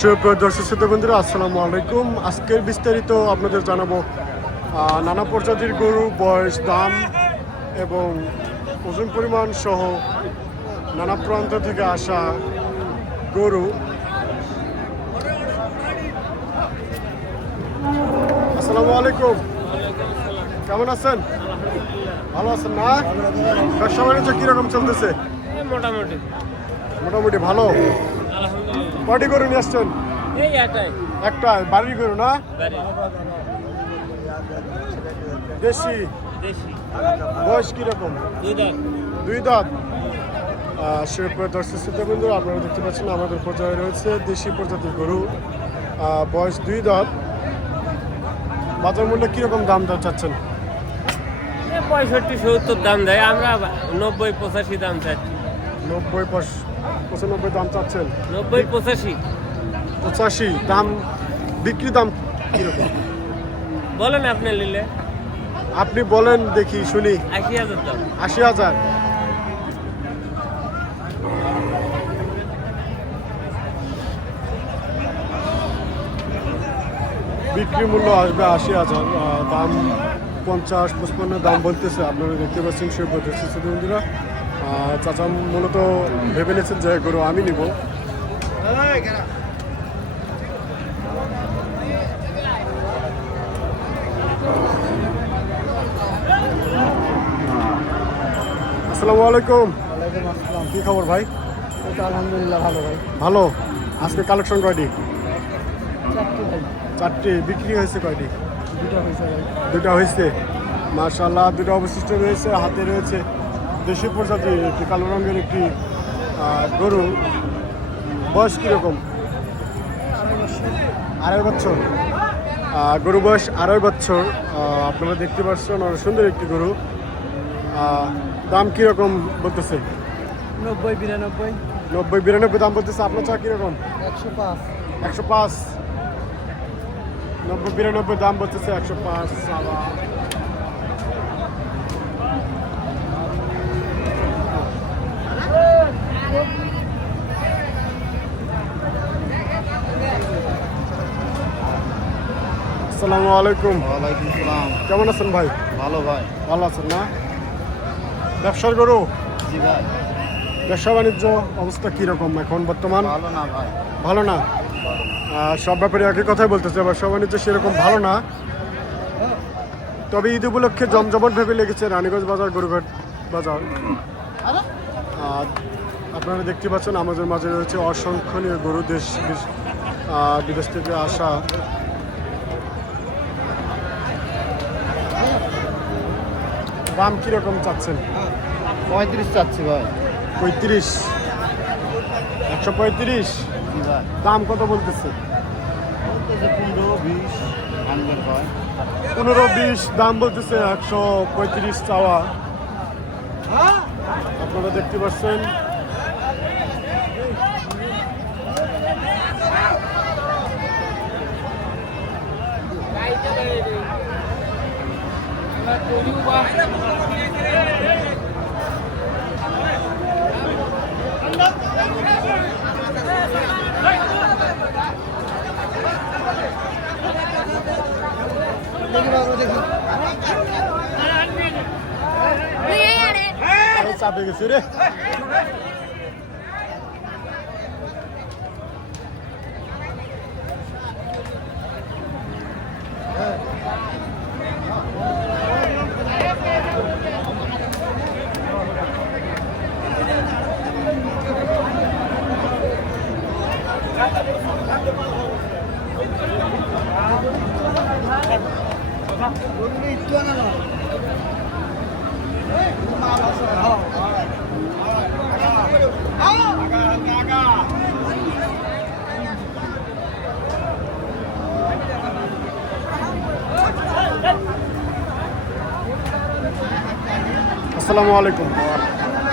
সুপ্রিয় দর্শক শ্রোতা বন্ধুরা, আসসালামু আলাইকুম। আজকের বিস্তারিত আপনাদের জানাবো নানা প্রজাতির গরু, বয়স, দাম এবং ওজন পরিমাণ সহ নানা প্রান্ত থেকে আসা গরু। আসসালামু আলাইকুম, কেমন আছেন? ভালো আছেন না? ব্যবসা বাণিজ্য কিরকম চলতেছে? মোটামুটি মোটামুটি ভালো। কয়টি গরু নিয়ে আসছেন? এই একটা বাড়ির গরু না? দেশি। বয়স কিরকম? দুই দাঁত। দর্শক শ্রোতা বন্ধুরা, আপনারা দেখতে পাচ্ছেন আমাদের পর্যায়ে রয়েছে দেশি প্রজাতির গরু, বয়স 2 দাঁত। বাজার মূল্য কিরকম দাম দর চাচ্ছেন? 65-70 দাম দেয়, আমরা 90-85 দাম চাচ্ছি। 90-95 দাম চাচ্ছেন? 90-85 দাম। বিক্রি দাম কিরকম বলেন আপনি নিলে? আপনি বলেন দেখি, শুনি। 80,000 দাম। 80,000। বিক্রি মূল্য আসবে 80,000, দাম 50-55 দাম বলতেছে। আপনারা দেখতে পাচ্ছেন বন্ধুরা, চাচা মূলত ভেবে নিয়েছেন যে গরু আমি নিব। আসসালামু আলাইকুম। কি খবর ভাই? আলহামদুলিল্লাহ ভালো ভাই। ভালো। আজকে কালেকশন কয়টি? 4টি। 4টি। বিক্রি হয়েছে কয়টি? 2টা হয়েছে ভাই। 2টা হয়েছে, মাশাআল্লাহ। 2টা অবশিষ্ট রয়েছে। হাতে রয়েছে দেশি প্রজাতির একটি কালো রঙের একটি গরু। বয়স কীরকম? 2.5 বছর। গরু বয়স 2.5 বছর। আপনারা দেখতে পাচ্ছেন অনেক সুন্দর একটি গরু। দাম কীরকম বলতেছে? 90-92। 90-92 দাম বলতেছে। আপনার চা কীরকম? 105। 105। 90-92 দাম বলতেছে। 105। আসসালামু আলাইকুম। ওয়ালাইকুম সালাম। কেমন আছেন ভাই? ভালো ভাই। ভালো আছেন না? ব্যবসার গরু? জি ভাই। ব্যবসা বাণিজ্য অবস্থা কীরকম এখন বর্তমান? ভালো না ভাই। ভালো না। সব ব্যাপারে একই কথাই বলতেছে, ব্যবসা বাণিজ্য সেরকম ভালো না। তবে ঈদ উপলক্ষে জমজমট ভেবে লেগেছে রানীগঞ্জ বাজার, গরুঘাট বাজার। আপনারা দেখতে পাচ্ছেন আমাদের মাঝে রয়েছে অসংখ্যনীয় গরু, দেশ বিদেশ থেকে আসা। দাম কীরকম চাচ্ছেন? 35 চাচ্ছি ভাই। 35। 135। জি ভাই। দাম কত বলতেছে? বলতেছে 15-20 ভাঙবেন ভাই। 15-20 দাম বলতেছে। 135 চাওয়া। আপনারা দেখতে পাচ্ছেন চাপে গেছে রে। আসসালামু আলাইকুম,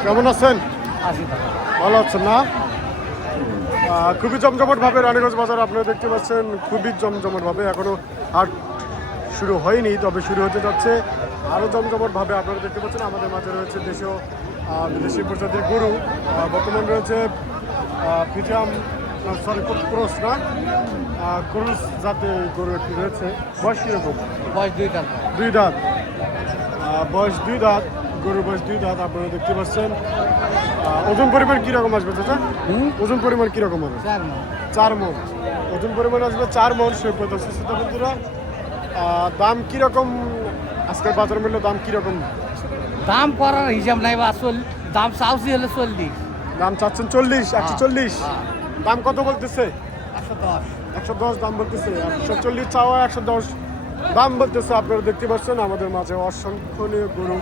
কেমন আছেন? ভালো আছেন না? খুবই জমজমটভাবে রানীগঞ্জ বাজার আপনারা দেখতে পাচ্ছেন, খুবই জমজমটভাবে। এখনও হাট শুরু হয়নি, তবে শুরু হতে যাচ্ছে আরও জমজমটভাবে। আপনারা দেখতে পাচ্ছেন আমাদের মাঝে রয়েছে দেশীয় বিদেশি প্রজাতির গরু। বর্তমান রয়েছে ফিজাম সরি ক্রস না ক্রস জাতে গরু একটি রয়েছে। বয়স কীরকম? বয়স 2 দাঁত। 2 দাঁত। বয়স 2 দাঁত, গরুর বয়স 2 দাঁত আপনারা দেখতে পাচ্ছেন। ওজন পরিমাণ কীরকম আসবে চাচা? ওজন পরিমাণ কীরকম হবে? 4 মণ। ওজন পরিমাণ আসবে 4 মণ। সেই পদ্ধতি বন্ধুরা দাম কীরকম আজকের বাজার মূল্য দাম কীরকম? দাম করার হিসাব নাই বা দাম চাউছি হলে 40। দাম চাচ্ছেন 40, 140। দাম কত বলতেছে? 110। 110 দাম বলতেছে। 140 চাওয়া, 110 দাম বলতেছে। আপনারা দেখতে পাচ্ছেন আমাদের মাঝে অসংখ্যনীয় গরু,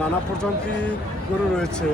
নানা প্রজাতির গরু রয়েছে।